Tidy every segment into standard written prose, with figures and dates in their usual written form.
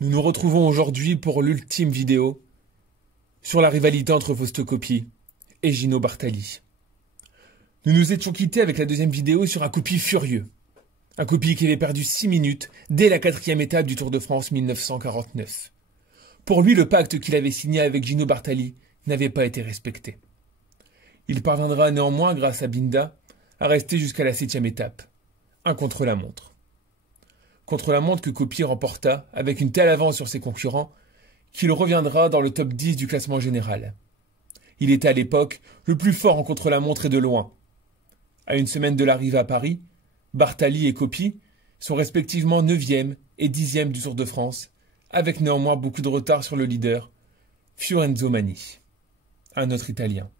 Nous nous retrouvons aujourd'hui pour l'ultime vidéo sur la rivalité entre Fausto Coppi et Gino Bartali. Nous nous étions quittés avec la deuxième vidéo sur un Coppi furieux. Un Coppi qui avait perdu 6 minutes dès la 4e étape du Tour de France 1949. Pour lui, le pacte qu'il avait signé avec Gino Bartali n'avait pas été respecté. Il parviendra néanmoins, grâce à Binda, à rester jusqu'à la 7e étape. Un contre-la-montre. Contre-la-montre que Coppi remporta avec une telle avance sur ses concurrents qu'il reviendra dans le top 10 du classement général. Il était à l'époque le plus fort en contre-la-montre et de loin. À une semaine de l'arrivée à Paris, Bartali et Coppi sont respectivement 9e et 10e du Tour de France, avec néanmoins beaucoup de retard sur le leader, Fiorenzo Manni, un autre Italien.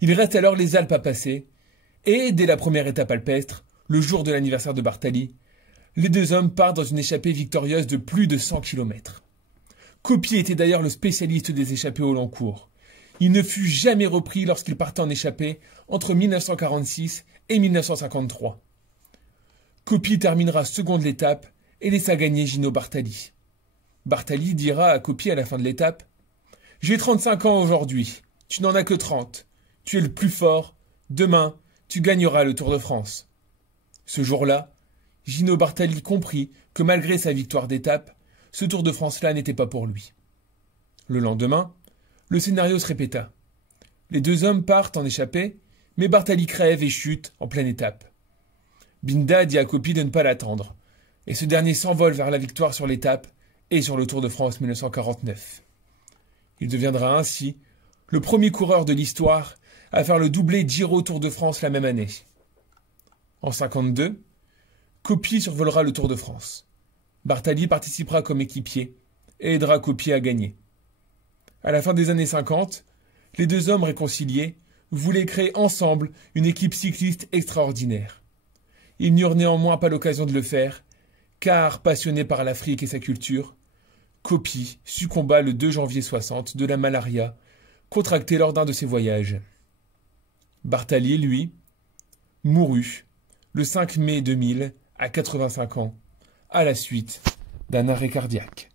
Il reste alors les Alpes à passer, et dès la première étape alpestre, le jour de l'anniversaire de Bartali, les deux hommes partent dans une échappée victorieuse de plus de 100 km. Coppi était d'ailleurs le spécialiste des échappées au long cours. Il ne fut jamais repris lorsqu'il partait en échappée entre 1946 et 1953. Coppi terminera second de l'étape et laissa gagner Gino Bartali. Bartali dira à Coppi à la fin de l'étape « J'ai 35 ans aujourd'hui, tu n'en as que 30. Tu es le plus fort, demain, tu gagneras le Tour de France. » Ce jour-là, Gino Bartali comprit que malgré sa victoire d'étape, ce Tour de France-là n'était pas pour lui. Le lendemain, le scénario se répéta. Les deux hommes partent en échappée, mais Bartali crève et chute en pleine étape. Binda dit à Coppi de ne pas l'attendre, et ce dernier s'envole vers la victoire sur l'étape et sur le Tour de France 1949. Il deviendra ainsi le premier coureur de l'histoire à faire le doublé Giro-Tour de France la même année. En 52, Coppi survolera le Tour de France. Bartali participera comme équipier et aidera Coppi à gagner. À la fin des années 50, les deux hommes réconciliés voulaient créer ensemble une équipe cycliste extraordinaire. Ils n'eurent néanmoins pas l'occasion de le faire, car, passionné par l'Afrique et sa culture, Coppi succomba le 2 janvier 60 de la malaria, contractée lors d'un de ses voyages. Bartali, lui, mourut le 5 mai 2000 à 85 ans, à la suite d'un arrêt cardiaque.